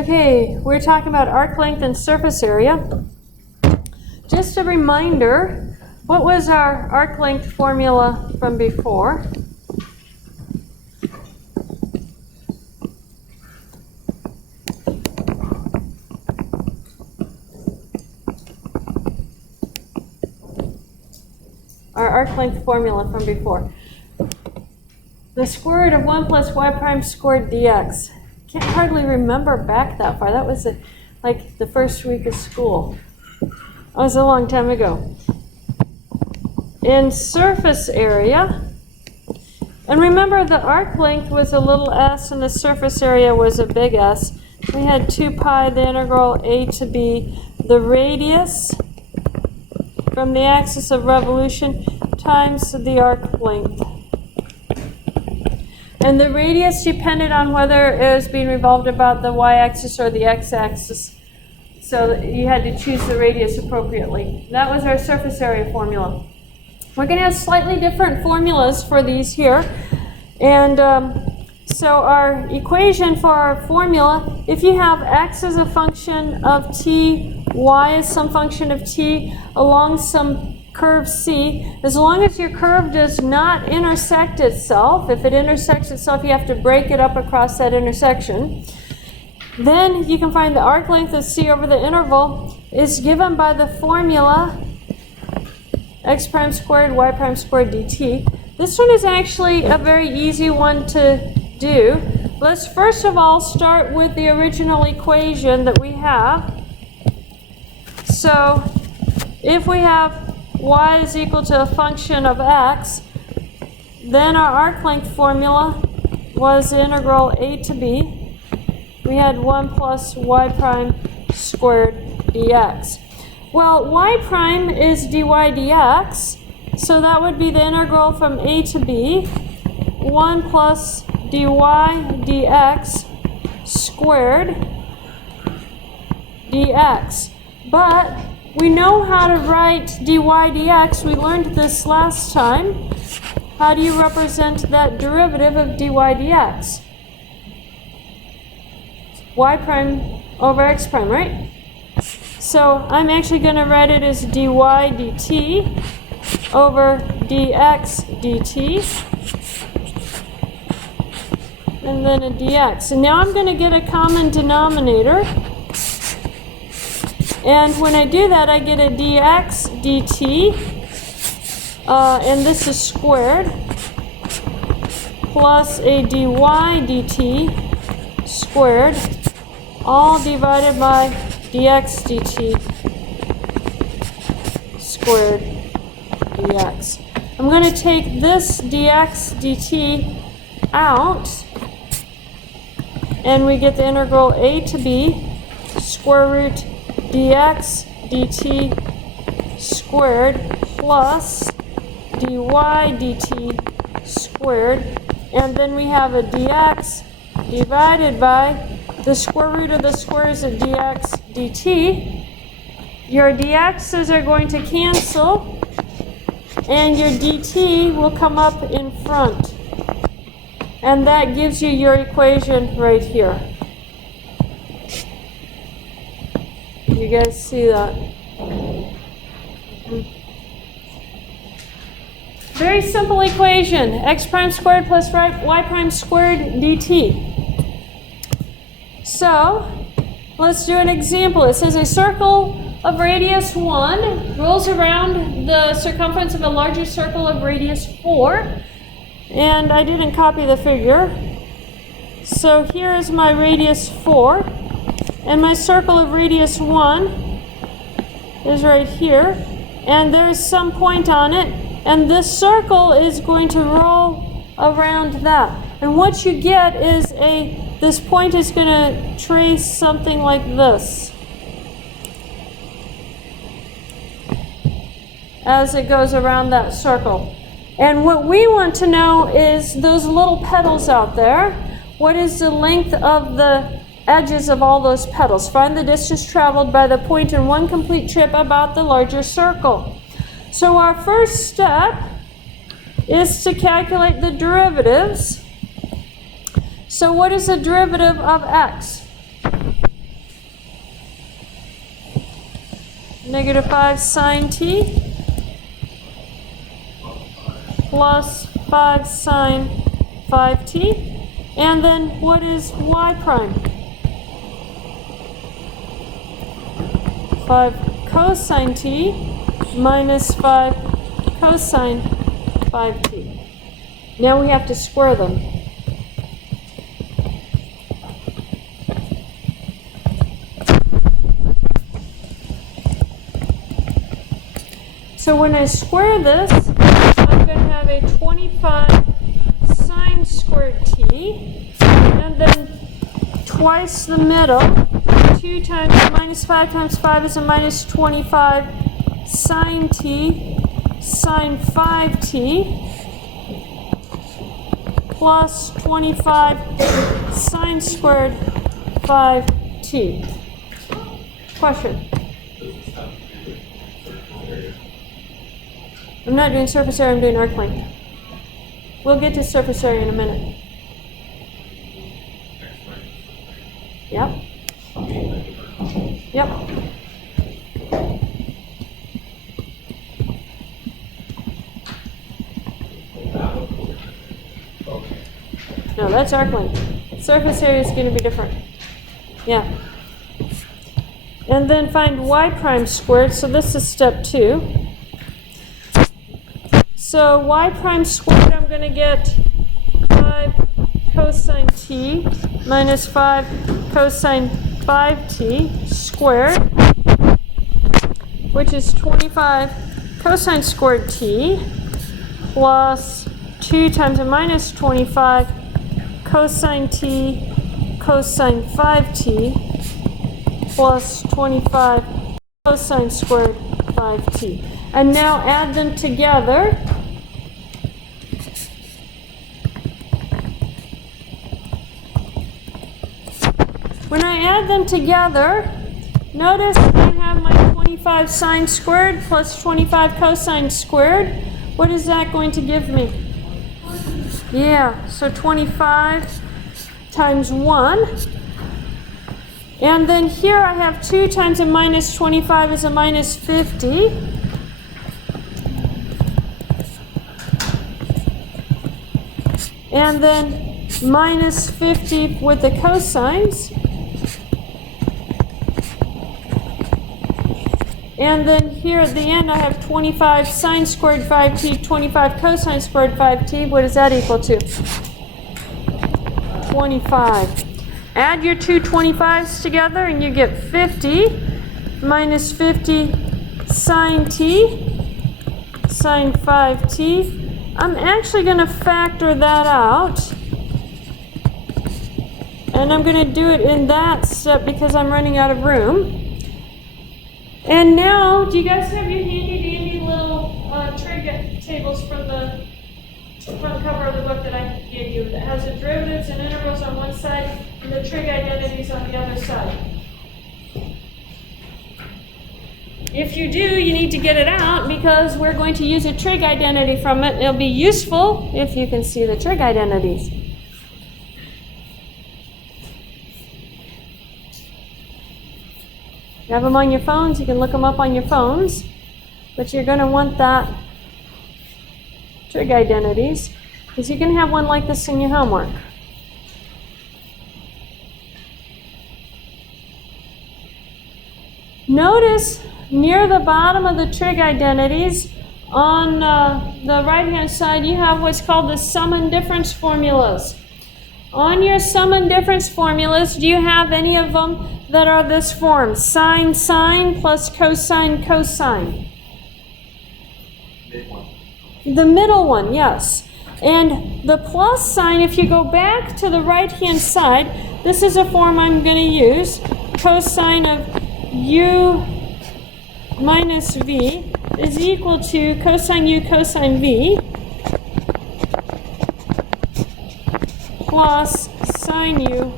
Okay, we're talking about arc length and surface area. Just a reminder, what was our arc length formula from before? Our arc length formula from before. The square root of 1 plus y prime squared dx. Can't hardly remember back that far. That was like the first week of school. That was a long time ago. In surface area, and remember the arc length was a little s and the surface area was a big S. We had 2 pi, the integral a to b, the radius from the axis of revolution times the arc length. And the radius depended on whether it was being revolved about the y-axis or the x-axis. So you had to choose the radius appropriately. That was our surface area formula. We're going to have slightly different formulas for these here. And so our equation for our formula, if you have x as a function of t, y is some function of t along some curve C, as long as your curve does not intersect itself, if it intersects itself, you have to break it up across that intersection, then you can find the arc length of C over the interval is given by the formula x prime squared y prime squared dt. This one is actually a very easy one to do. Let's first of all start with the original equation that we have. So if we have y is equal to a function of x, then our arc length formula was integral a to b. We had 1 plus y prime squared dx. Well, y prime is dy dx, so that would be the integral from a to b, 1 plus dy dx squared dx. But we know how to write dy dx. We learned this last time. How do you represent that derivative of dy dx? Y prime over x prime, right? So I'm actually going to write it as dy dt over dx dt, and then a dx. And now I'm going to get a common denominator. And when I do that, I get a dx dt, and this is squared, plus a dy dt squared, all divided by dx dt squared dx. I'm going to take this dx dt out, and we get the integral a to b square root dx dt squared plus dy dt squared, and then we have a dx divided by the square root of the squares of dx dt. Your dx's are going to cancel, and your dt will come up in front. And that gives you your equation right here. You guys see that? Very simple equation. X prime squared plus y prime squared dt. So, let's do an example. It says a circle of radius 1 rolls around the circumference of a larger circle of radius 4. And I didn't copy the figure. So here is my radius 4. And my circle of radius 1 is right here. And there's some point on it. And this circle is going to roll around that. And what you get is this point is going to trace something like this as it goes around that circle. And what we want to know is those little petals out there. What is the length of the edges of all those petals? Find the distance traveled by the point in one complete trip about the larger circle. So our first step is to calculate the derivatives. So what is the derivative of x? negative 5 sine t plus 5 sine 5t. And then what is y prime? 5 cosine t minus 5 cosine 5t. Now we have to square them. So when I square this, I'm going to have a 25 sine squared t, and then twice the middle, 2 times minus 5 times 5 is a minus 25 sine t sine 5t plus 25 sine squared 5t. Question? I'm not doing surface area, I'm doing arc length. We'll get to surface area in a minute. Yep. Yep. No, that's arc length. Surface area is going to be different. Yeah. And then find y prime squared. So this is step 2. So y prime squared, I'm going to get 5 cosine t minus 5 cosine 5t squared, which is 25 cosine squared t plus 2 times a minus 25 cosine t cosine 5t plus 25 cosine squared 5t. And now add them together. When I add them together, notice I have my 25 sine squared plus 25 cosine squared. What is that going to give me? Yeah, so 25 times 1. And then here I have 2 times a minus 25 is a minus 50. And then minus 50 with the cosines. And then here at the end I have 25 sine squared 5t, 25 cosine squared 5t. What does that equal to? 25. Add your two 25s together and you get 50 minus 50 sine t sine 5t. I'm actually going to factor that out. And I'm going to do it in that step because I'm running out of room. And now, do you guys have your handy dandy little trig tables from the front cover of the book that I gave you that has the derivatives and integrals on one side and the trig identities on the other side? If you do, you need to get it out because we're going to use a trig identity from it. It'll be useful if you can see the trig identities. You have them on your phones, you can look them up on your phones, but you're going to want that trig identities because you can have one like this in your homework. Notice near the bottom of the trig identities on the right hand side you have what's called the sum and difference formulas. On your sum and difference formulas, do you have any of them that are this form? Sine, sine plus cosine, cosine. The middle one, yes. And the plus sign, if you go back to the right-hand side, this is a form I'm going to use. Cosine of u minus v is equal to cosine u cosine v plus sine u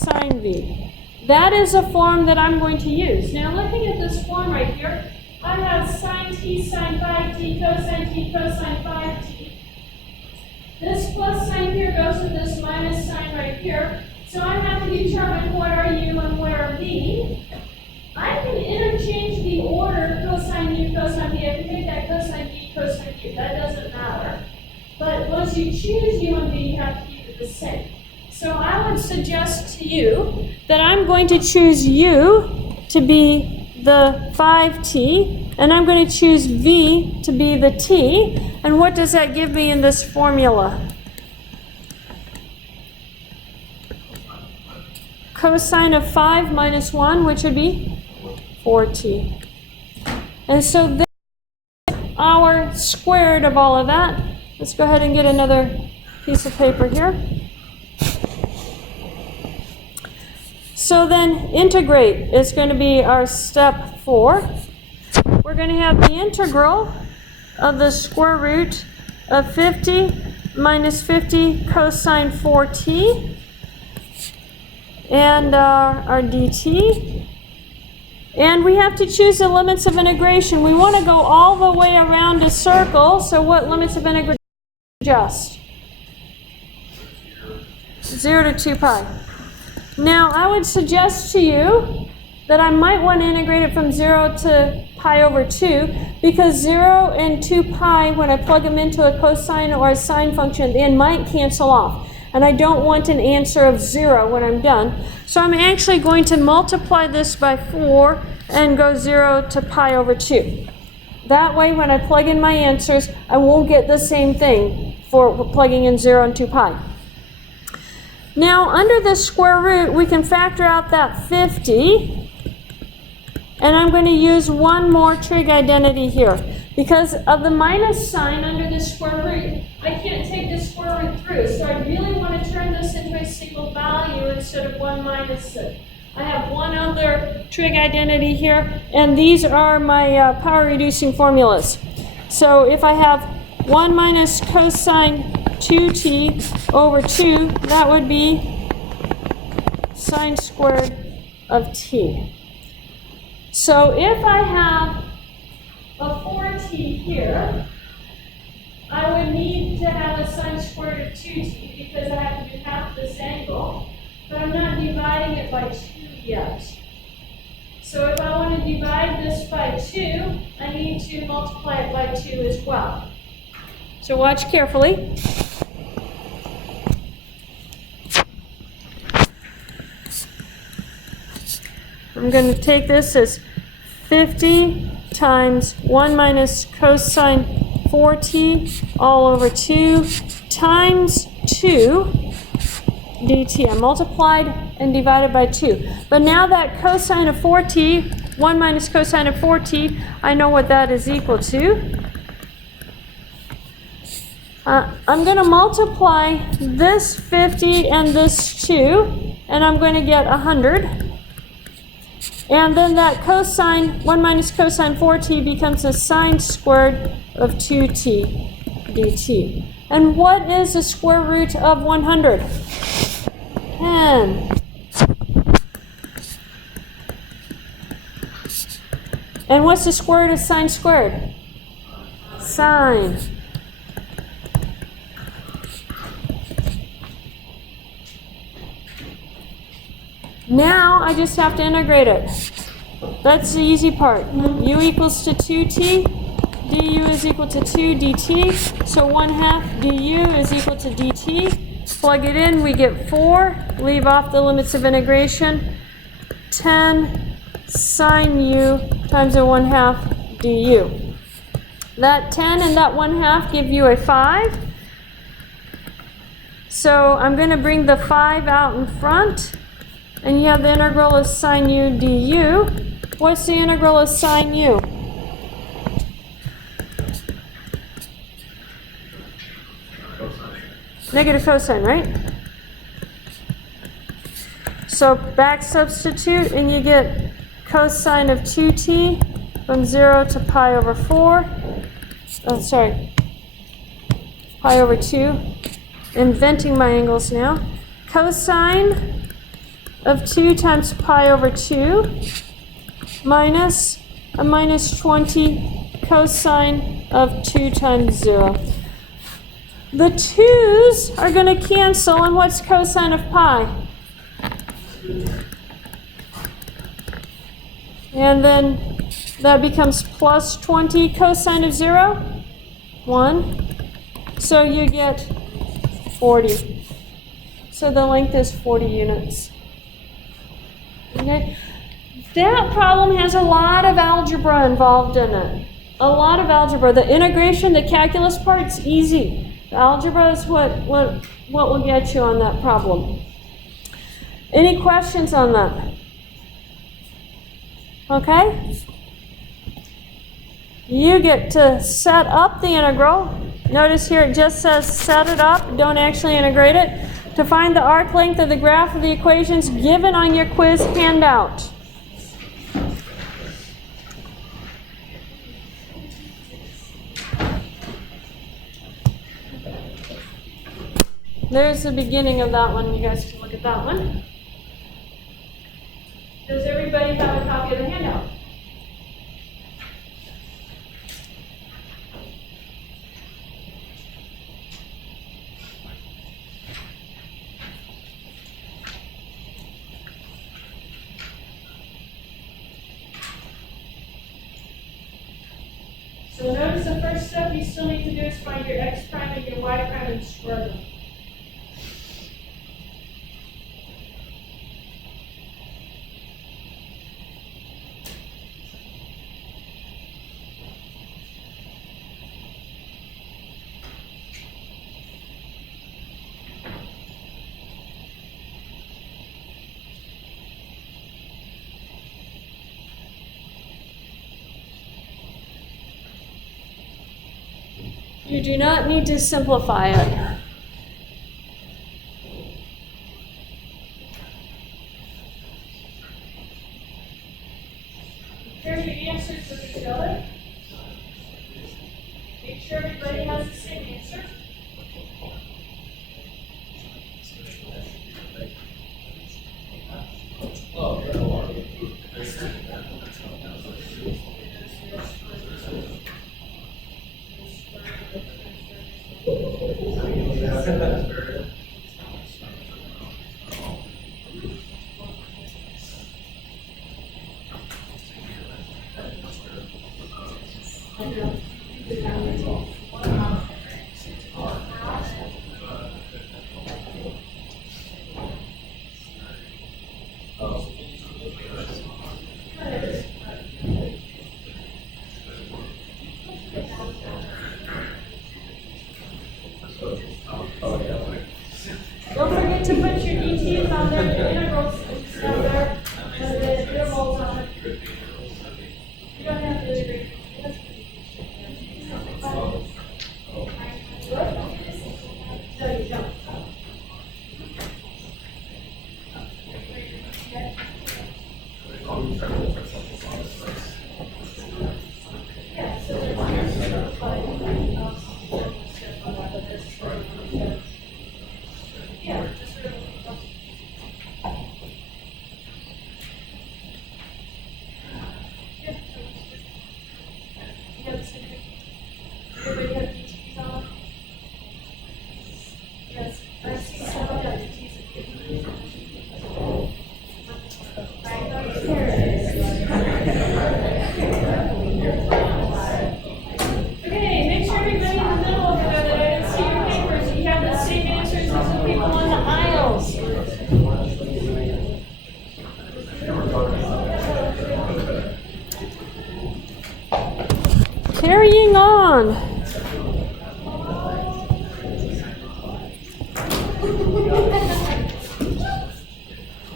sine v. That is a form that I'm going to use. Now looking at this form right here, I have sine t sine 5t cosine t cosine 5t. This plus sign here goes with this minus sign right here. So I have to determine what are u and what are v. I can interchange the order cosine u, cosine b. I can make that cosine b, cosine u. That doesn't matter. But once you choose u and b, you have to keep it the same. So I would suggest to you that I'm going to choose u to be the 5t, and I'm going to choose v to be the t. And what does that give me in this formula? Cosine of 5 minus 1, which would be 4t. And so this is our squared of all of that. Let's go ahead and get another piece of paper here. So then integrate is going to be our step 4. We're going to have the integral of the square root of 50 minus 50 cosine 4t. And our dt. And we have to choose the limits of integration. We want to go all the way around a circle. So what limits of integration just? 0 to 2 pi. Now I would suggest to you that I might want to integrate it from 0 to pi over 2, because 0 and 2 pi, when I plug them into a cosine or a sine function at the end, might cancel off. And I don't want an answer of 0 when I'm done. So I'm actually going to multiply this by 4 and go 0 to pi over 2. That way, when I plug in my answers, I won't get the same thing for plugging in 0 and 2 pi. Now, under the square root, we can factor out that 50. And I'm going to use one more trig identity here. Because of the minus sign under the square root, I can't take the square root through. So I really want to turn this into a single value instead of 1 minus it. I have one other trig identity here, and these are my power reducing formulas. So if I have 1 minus cosine 2t over 2, that would be sine squared of t. So if I have a 4t here, I would need to have a sine squared of 2t because I have to do half this angle, but I'm not dividing it by 2 yet. So if I want to divide this by 2, I need to multiply it by 2 as well. So watch carefully. I'm going to take this as 50 times 1 minus cosine 4t all over 2 times 2 dt. I multiplied and divided by 2. But now that cosine of 4t, 1 minus cosine of 4t, I know what that is equal to. I'm going to multiply this 50 and this 2, and I'm going to get 100. And then that cosine, 1 minus cosine 4t becomes a sine squared of 2t dt. And what is the square root of 100? 10. And what's the square root of sine squared? Sine. Now I just have to integrate it. That's the easy part. U equals to 2t, du is equal to 2 dt, so 1/2 du is equal to dt. Plug it in, we get 4, leave off the limits of integration, 10 sine u times a 1/2 du. That 10 and that 1/2 give you a 5. So I'm going to bring the 5 out in front. And you have the integral of sine u du. What's the integral of sine u? Negative cosine, right? So back substitute and you get cosine of 2t from 0 to pi over 4. Oh, sorry. Pi over 2. Inventing my angles now. Cosine of 2 times pi over 2 minus a minus 20 cosine of 2 times 0. The 2's are going to cancel, and what's cosine of pi? And then that becomes plus 20 cosine of 0, 1. So you get 40. So the length is 40 units. Okay? That problem has a lot of algebra involved in it. A lot of algebra. The integration, the calculus part's easy. The algebra is what will get you on that problem. Any questions on that? Okay? You get to set up the integral. Notice here it just says set it up, don't actually integrate it. To find the arc length of the graph of the equations given on your quiz handout. There's the beginning of that one. You guys can look at that one. Does everybody have a copy of the handout? So notice the first step you still need to do is find your x prime and your y prime and square them. You do not need to simplify it. Compare your answers with each other. Make sure everybody has the same answer. Don't forget to put your DTs on there, the integrals on there, and the intervals on it. You don't have to integrate. No, you don't. Yeah, so yeah, just everybody have DTs on? Yes, I see someone got DTs. Okay, make sure everybody in the middle over there that I didn't see your papers, you have the same answers as the people on the aisles. Carrying on.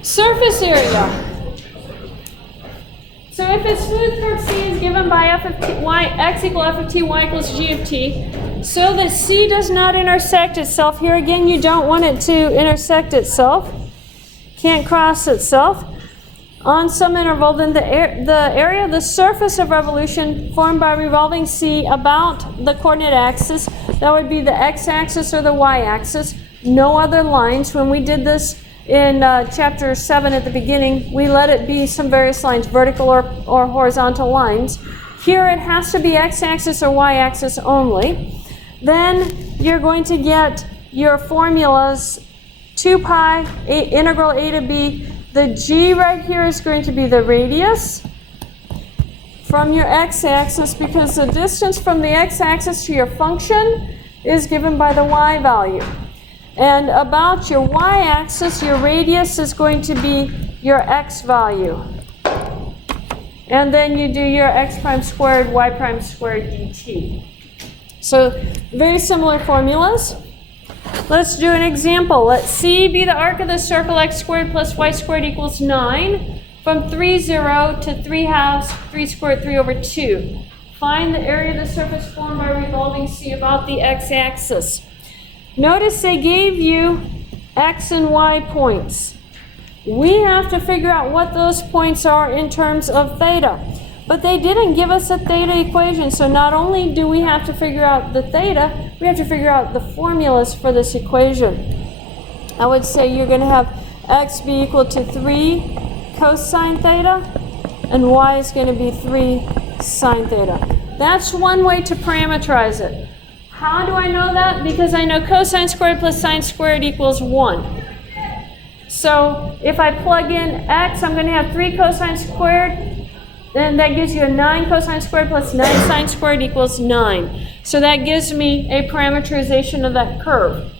Surface area. So if a smooth curve C is given by f of t, y, x equal f of t, y equals g of t, so that C does not intersect itself, here again you don't want it to intersect itself, can't cross itself, on some interval, then the area of the surface of revolution formed by revolving C about the coordinate axis, that would be the x-axis or the y-axis, no other lines. When we did this in chapter 7 at the beginning, we let it be some various lines, vertical or horizontal lines. Here it has to be x-axis or y-axis only. Then you're going to get your formulas 2 pi integral a to b. The g right here is going to be the radius. from your x-axis, because the distance from the x-axis to your function is given by the y value. And about your y-axis, your radius is going to be your x value. And then you do your x prime squared, y prime squared dt. So very similar formulas. Let's do an example. Let C be the arc of the circle x squared plus y squared equals 9. From 3, 0 to 3 halves, 3 squared, 3 over 2. Find the area of the surface formed by revolving C about the x-axis. Notice they gave you x and y points. We have to figure out what those points are in terms of theta. But they didn't give us a theta equation, so not only do we have to figure out the theta, we have to figure out the formulas for this equation. I would say you're going to have x be equal to 3 cosine theta, and y is going to be 3 sine theta. That's one way to parameterize it. How do I know that? Because I know cosine squared plus sine squared equals 1. So if I plug in x, I'm going to have 3 cosine squared, then that gives you a 9 cosine squared plus 9 sine squared equals 9. So that gives me a parameterization of that curve.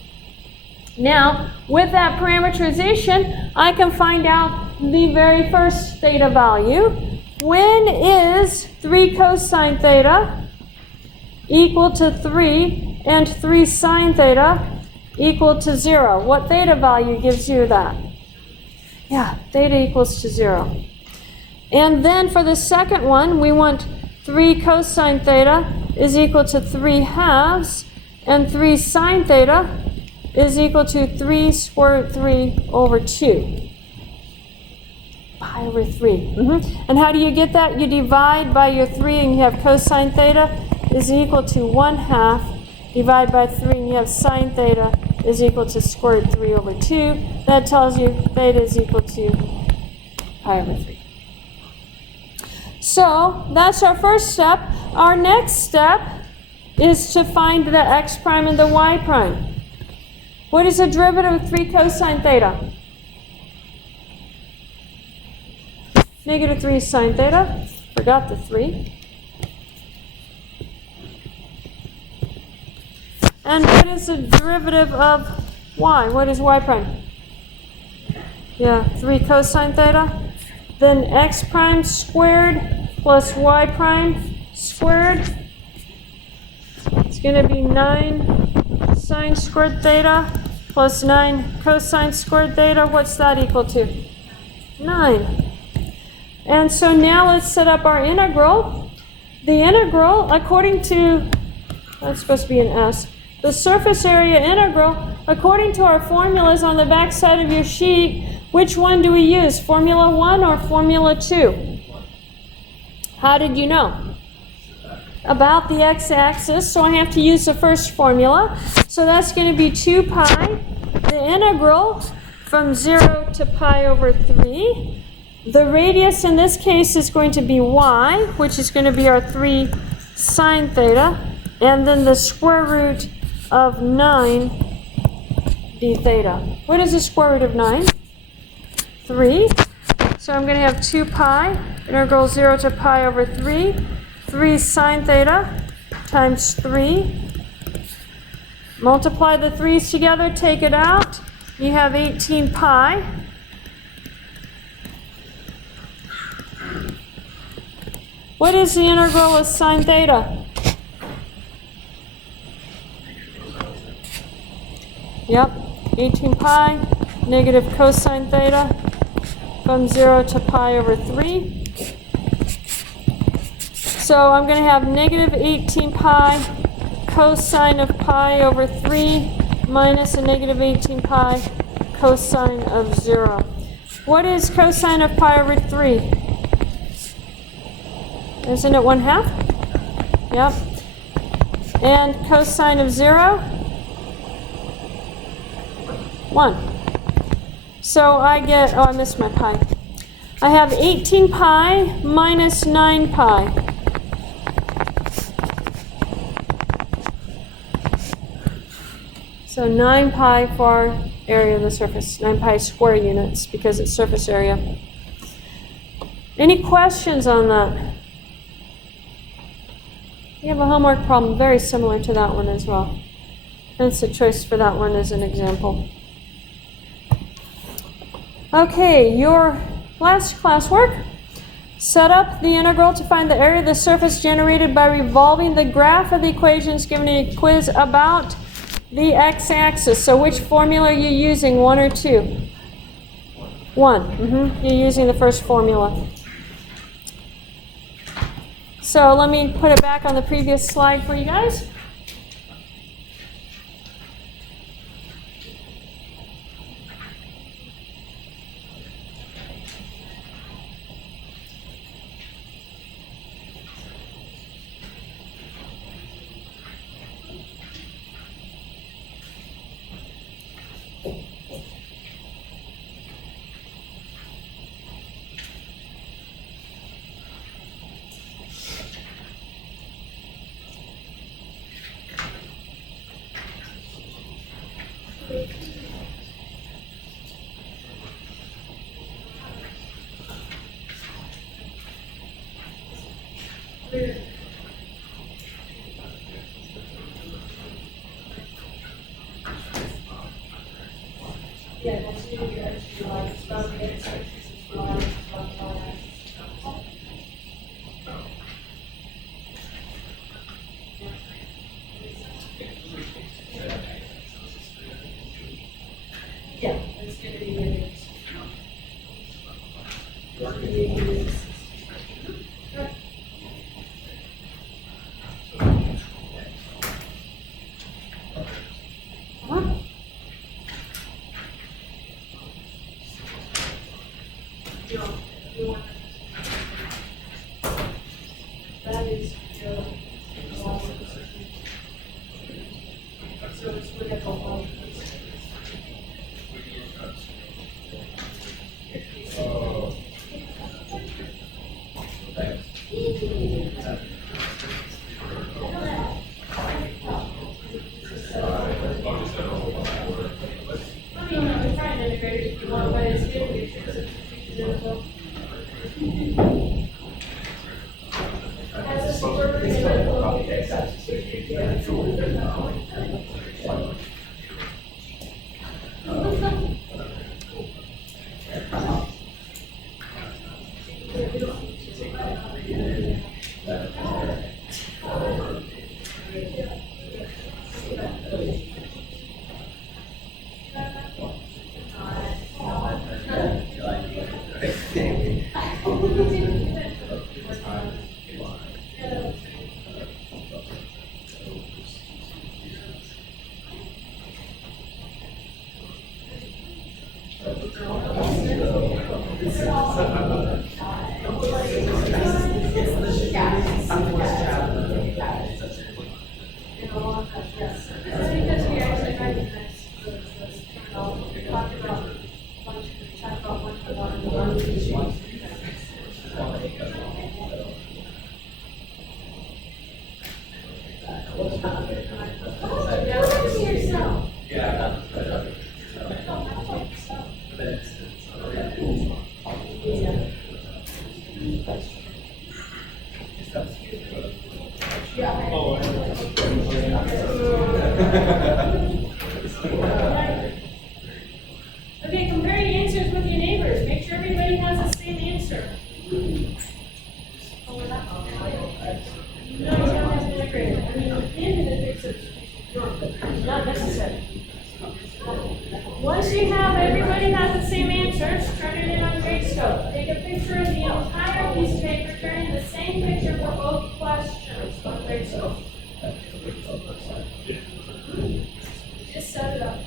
Now, with that parameterization, I can find out the very first theta value. When is 3 cosine theta equal to 3 and 3 sine theta equal to 0? What theta value gives you that? Yeah, theta equals to 0. And then for the second one, we want 3 cosine theta is equal to 3 halves, and 3 sine theta is equal to 3 square root 3 over 2. Pi over 3. And how do you get that? You divide by your 3 and you have cosine theta is equal to 1/2. Divide by 3 and you have sine theta is equal to square root 3 over 2. That tells you theta is equal to pi over 3. So that's our first step. Our next step is to find the x prime and the y prime. What is the derivative of 3 cosine theta? Negative 3 sine theta. Forgot the 3. And what is the derivative of y? What is y prime? Yeah, 3 cosine theta. Then x prime squared plus y prime squared. It's going to be 9 sine squared theta plus 9 cosine squared theta. What's that equal to? 9. And so now let's set up our integral. The integral, according to, that's supposed to be an S, the surface area integral, according to our formulas on the back side of your sheet, which one do we use, Formula 1 or Formula 2? How did you know? About the x-axis, so I have to use the first formula. So that's going to be 2 pi, the integral from 0 to pi over 3. The radius in this case is going to be y, which is going to be our 3 sine theta, and then the square root of 9 d theta. What is the square root of 9? 3. So I'm going to have 2 pi, integral 0 to pi over 3, 3 sine theta times 3. Multiply the 3's together, take it out. You have 18 pi. What is the integral of sine theta? Yep, 18 pi, negative cosine theta from 0 to pi over 3. So I'm going to have negative 18 pi cosine of pi over 3 minus a negative 18 pi cosine of 0. What is cosine of pi over 3? Isn't it 1/2? Yep. And cosine of 0? 1. So I get, oh, I missed my pi. I have 18 pi minus 9 pi. So 9 pi for area of the surface. 9 pi square units because it's surface area. Any questions on that? You have a homework problem very similar to that one as well. Hence the choice for that one as an example. Okay, your last classwork. Set up the integral to find the area of the surface generated by revolving the graph of the equations given in a quiz about the x-axis. So which formula are you using, 1 or 2? 1. You're using the first formula. So let me put it back on the previous slide for you guys. Okay, compare your answers with your neighbors. Make sure everybody has the same answer. No, you don't have to integrate it. I mean, the pin that fix it, not necessary. Once you have everybody has the same answers, turn it in on Gradescope. Take a picture of the entire piece of paper, turn in the same picture for both questions on Gradescope. Just set it up.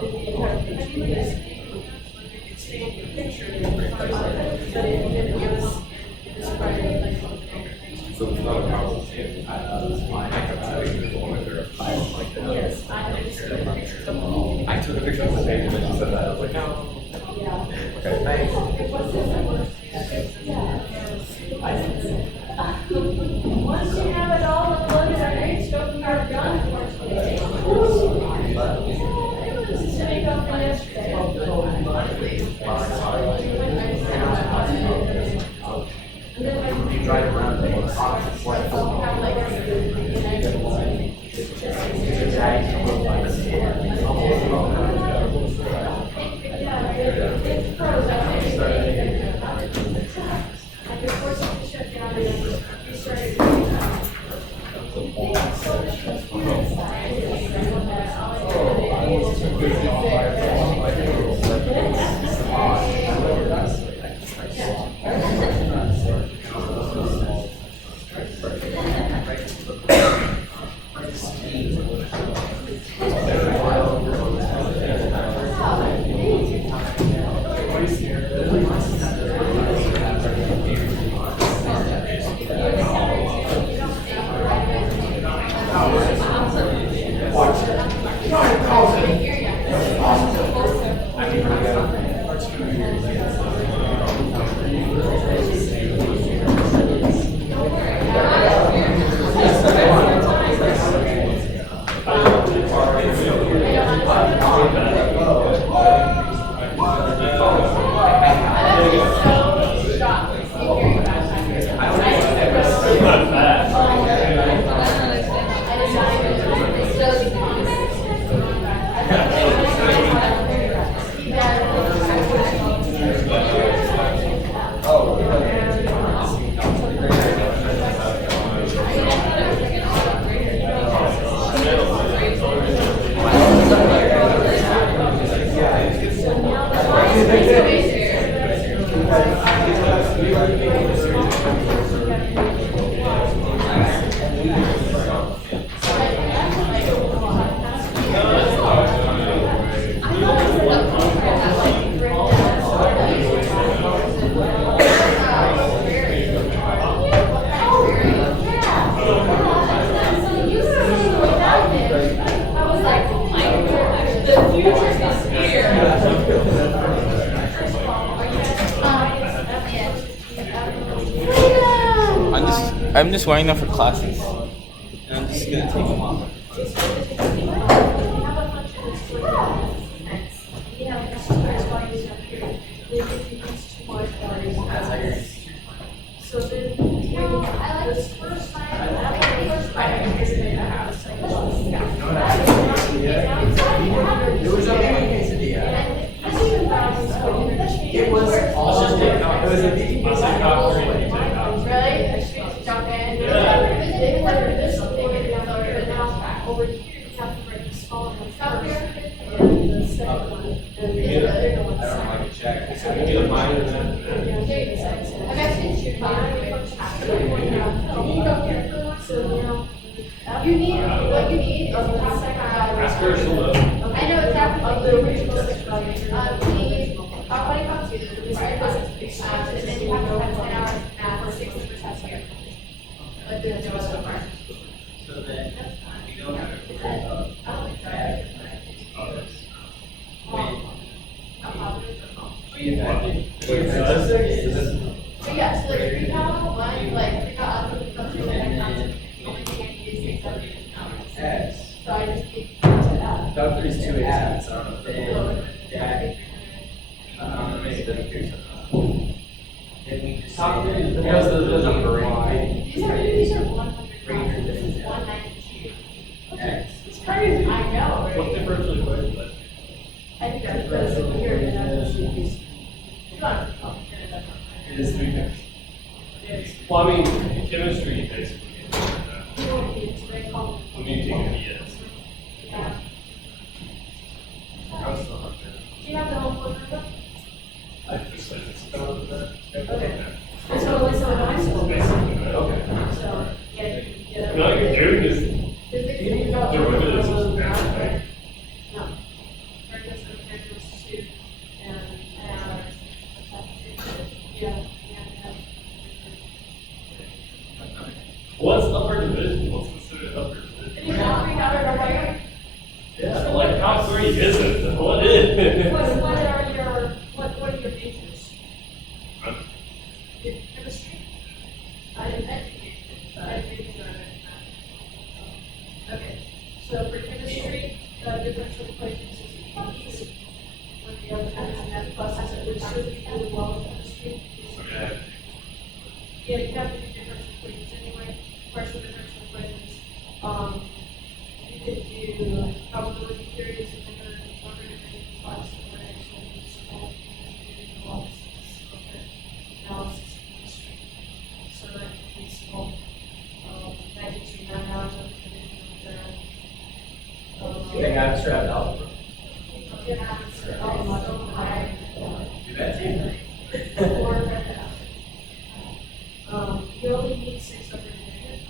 the entire picture, because you could stand your picture in the front of it, but it didn't give us this primary. So it's not a problem. Yes, I just took a picture of the whole. I took a picture of the page and then she said that. I was like, oh. Yeah. Okay, thanks. Once you have it all uploaded, I know you still are done. This is take off from yesterday. You drive around the I could force it to shut down and restart it. I'm just wearing them for classes. And I'm just gonna take them off. So then, this first time, It was awesome. It was a big piece of copper. Really? Jump in. They were this thing and now over here you have to break the small one. Up here. And the second one. And the other one. I don't like to check. So we get a minor then. I've actually shoot fire. So now. You need, what you need is a half second. Ask her hello. I know exactly what the original we need, what it comes to, this and then you have to have 10 hours of math or 60 for test here. But then there was so far. So then you don't have to worry about So yeah, so like pre-cal one, like pre-cal output comes to the next option. Only thing I need is 6 hours. X. So I just keep to that. Dr. is 2 X. I don't know if they maybe it doesn't appear so. Then we just here's the number Y. These are 100, 192. X. It's crazy. I know, right? What differential equation? I think that's because of here, and that's these. It is 3 X. Well, I mean, in chemistry, basically, You won't need it, so they call when you take an ES. Yeah. I was still not sure. Do you have the whole phone number? I just said it's about that. Okay. So it's a high school. Basically, right? Okay. So, yeah, you can get it. No, you're doing this. Physics, you got Derivative is No. right? Very good. and that process that would serve you really well in the street. Okay. Yeah, you have to do different equations anyway, partial differential equations. You could do probability theories and then order division class and then actually useful analysis of the street. So that could be useful. Magnitude 9 hours of division of You think I abstract algebra? Do that too. You only need 6 of division,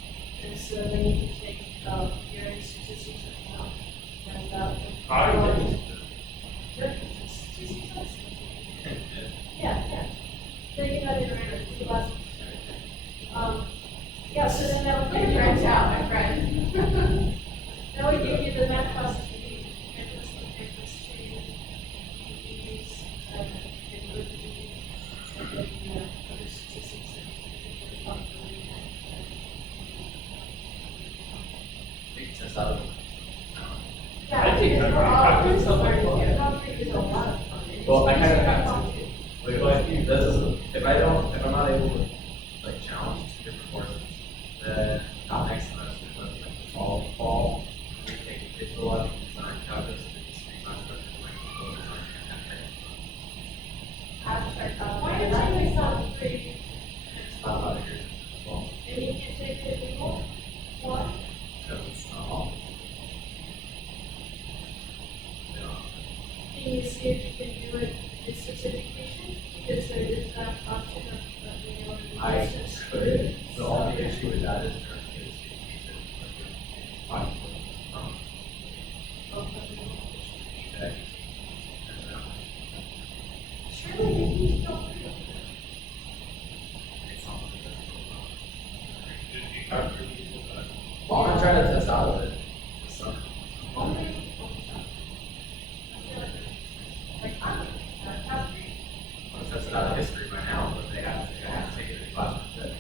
and so then you can take your statistics into account. And yeah. Think about it around yeah, so then that would give you out, my friend. That would give you the math process you need. Calculus one, calculus two. You can use and then other statistics that you can probably Big test out of it. yeah, I think because that we're all would be principal helpful. learning. Geometry is a lot of fun. Well, I kind of have to. Like, this is, if I'm not able to, like, challenge 2 different courses, then not next semester, but like the fall, we take digital learning design, calculus, and discrete concepts, and like, Why are you not free? it's not about here. Well, And you can take it anymore? Why? because it's not all. You know, Can you see if you can do it in certification? Because there is that option of being able to do I this. could, the only issue with that is there is fine. Okay. Surely you need to go through it. It's not. Did you calculate that? Well, I'm trying to test out of it. This summer. Only. Like, I'm I'm testing out of history by now, but they have to take it in class for that.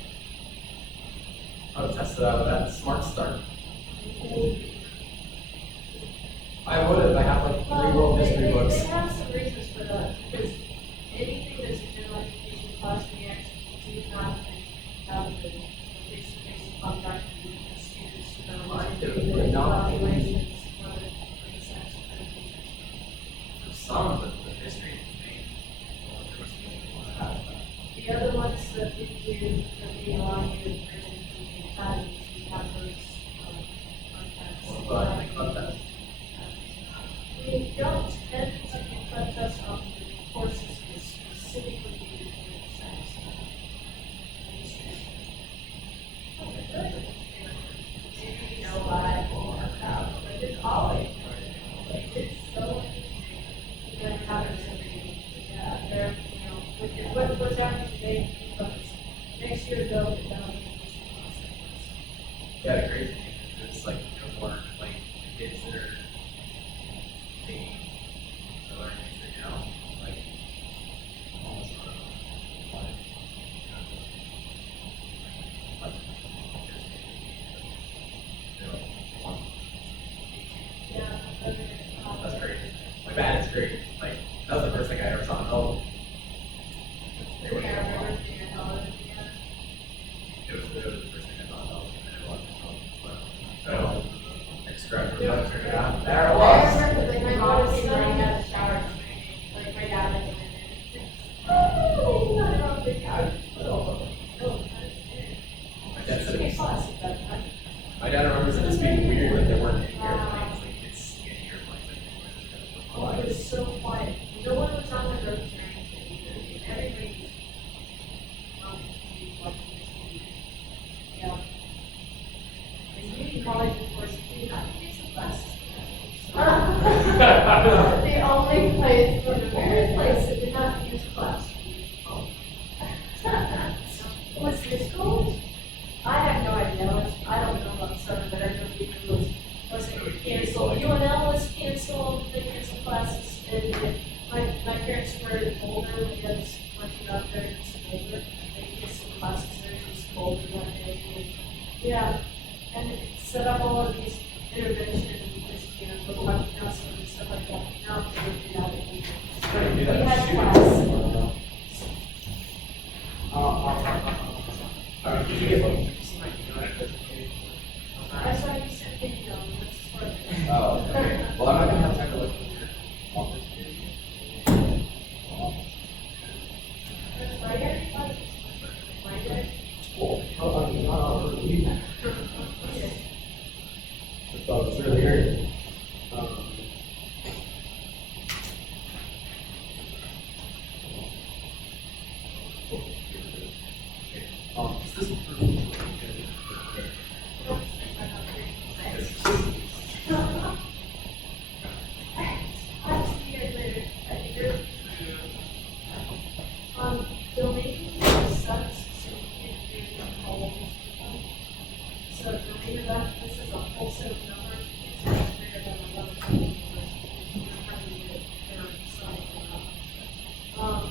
I would test it out of that Smart Start. I would if I have like 3 world history books. They have some reasons for that, because anything that's a general education class, we actually do not have the face-to-face contact with the students, I do, doing but not- evaluations, whether it's actually. For some, but the history is main. Well, there must be one that has that. The other ones that we do, that we allow you to bring into the academies, we have those contacts. What about the contest? We don't tend to cut tests on the courses that specifically do the science. Maybe you know live or out, but it's always, like, it's so interesting. That happens every day. Yeah, they're, you know, what's happening today, but next year they'll get down to the Yeah, the crazy thing is it's like more like the kids that are taking the learning history now, like almost Yeah. that's crazy. Like that is great. Like that was the first thing I ever saw. Oh, I remember being in college, yeah. it was the first thing I thought of. So, extract from that, figure it out. There it I was. remember like my mom came running out of the shower, like my dad like went in. Oh, not on the couch. Oh, My dad said it was classic that time. My dad remembers it as being weird, like there weren't any airplanes, like kids seeing airplanes. Oh, it was so quiet. No one was on the road train. we had class. That's why you sent video, that's for. Oh, okay. Well, I'm not gonna have time to look at your office. That's right there. Right there. I thought it was really weird. Is this I'll see you guys later. I think you're. They'll make you use subs, so you can't do all of them. So they'll make it up, this is a whole set of numbers, it's bigger than 11 numbers. You're trying to get their side out.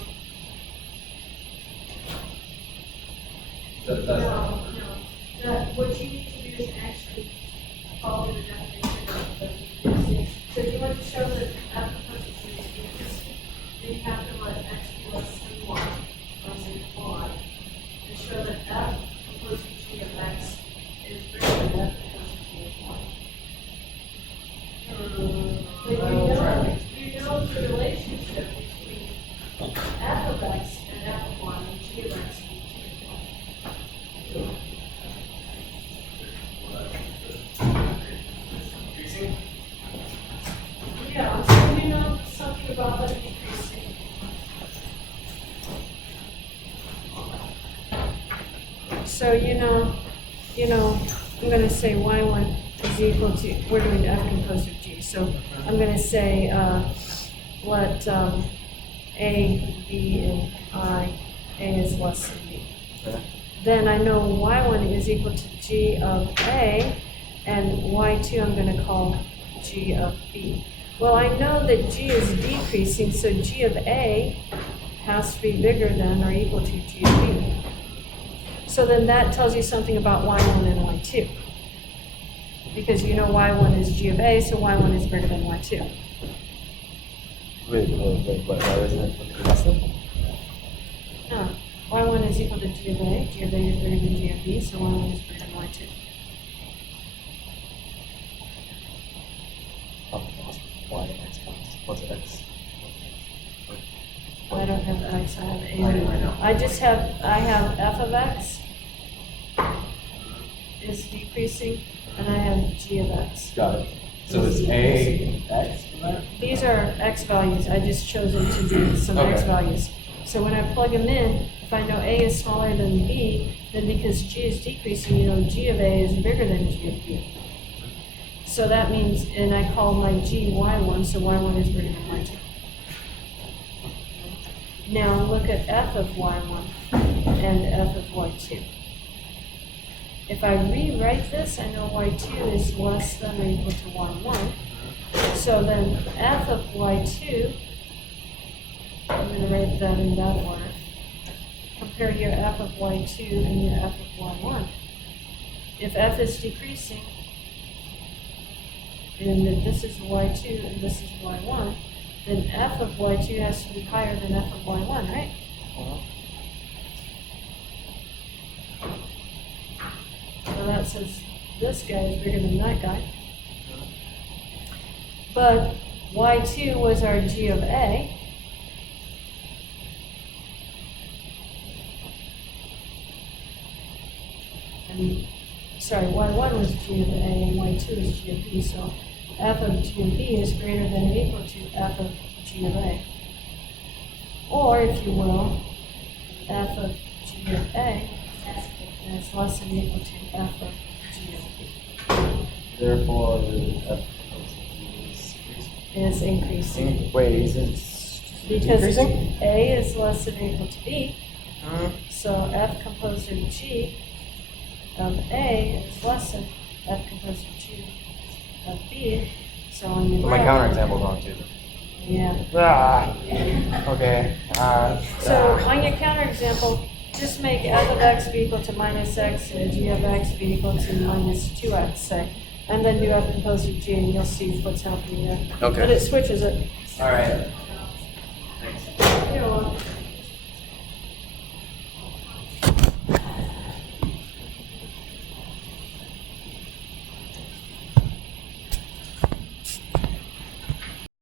No. What you need to do is actually follow the definition of the decreasing. So if you want to show that after person is decreasing, then you have to let x be less than y, or say y, and show that f equals to g of x is greater than f equals to g of y. But you know the relationship between f of x and f of y and g of x and g of y. Yeah, so you know something about the decreasing. So I'm gonna say y1 is equal to, we're doing f composed of g, so I'm gonna say, let, a, b, and a is less than b. Okay. Then I know y1 is equal to g of a, and y2 I'm gonna call g of b. Well, I know that g is decreasing, so g of a has to be bigger than or equal to g of b. So then that tells you something about y1 and y2. Because you know y1 is g of a, so y1 is bigger than y2. Wait, why wasn't it for the lesson? No, y1 is equal to g of a is bigger than g of b, so y1 is bigger than y2. Why x? What's x? I don't have x, I have a. I know. I have f of x is decreasing, and I have g of x. Got it. So it's a x from that? These are x values, I just chose them to be some x Okay. values. So when I plug them in, if I know a is smaller than b, then because g is decreasing, you know g of a is bigger than g of b. So that means, and I call my g y1, so y1 is bigger than y2. Now look at f of y1 and f of y2. If I rewrite this, I know y2 is less than or equal to y1. So then f of y2, I'm going to write that in that order. Compare your f of y2 and your f of y1. If f is decreasing, and if this is y2 and this is y1, then f of y2 has to be higher than f of y1, right? So that says this guy is bigger than that guy. But y2 was our g of a. And, sorry, y1 was g of a and y2 is g of b, so f of g of b is greater than or equal to f of g of a. Or, if you will, f of g of a is less than or equal to f of g of b. Therefore, f Is increasing. Wait, is it Because decreasing? a is less than or equal to b, so f composed of g of a is less than f composed of g of b, so on your But my graph- counterexample's wrong too. Yeah. Okay. So on your counterexample, just make f of x be equal to minus x and g of x be equal to minus 2x, say. And then do f composed of g and you'll see what's happening there. Okay. But it switches it. All right.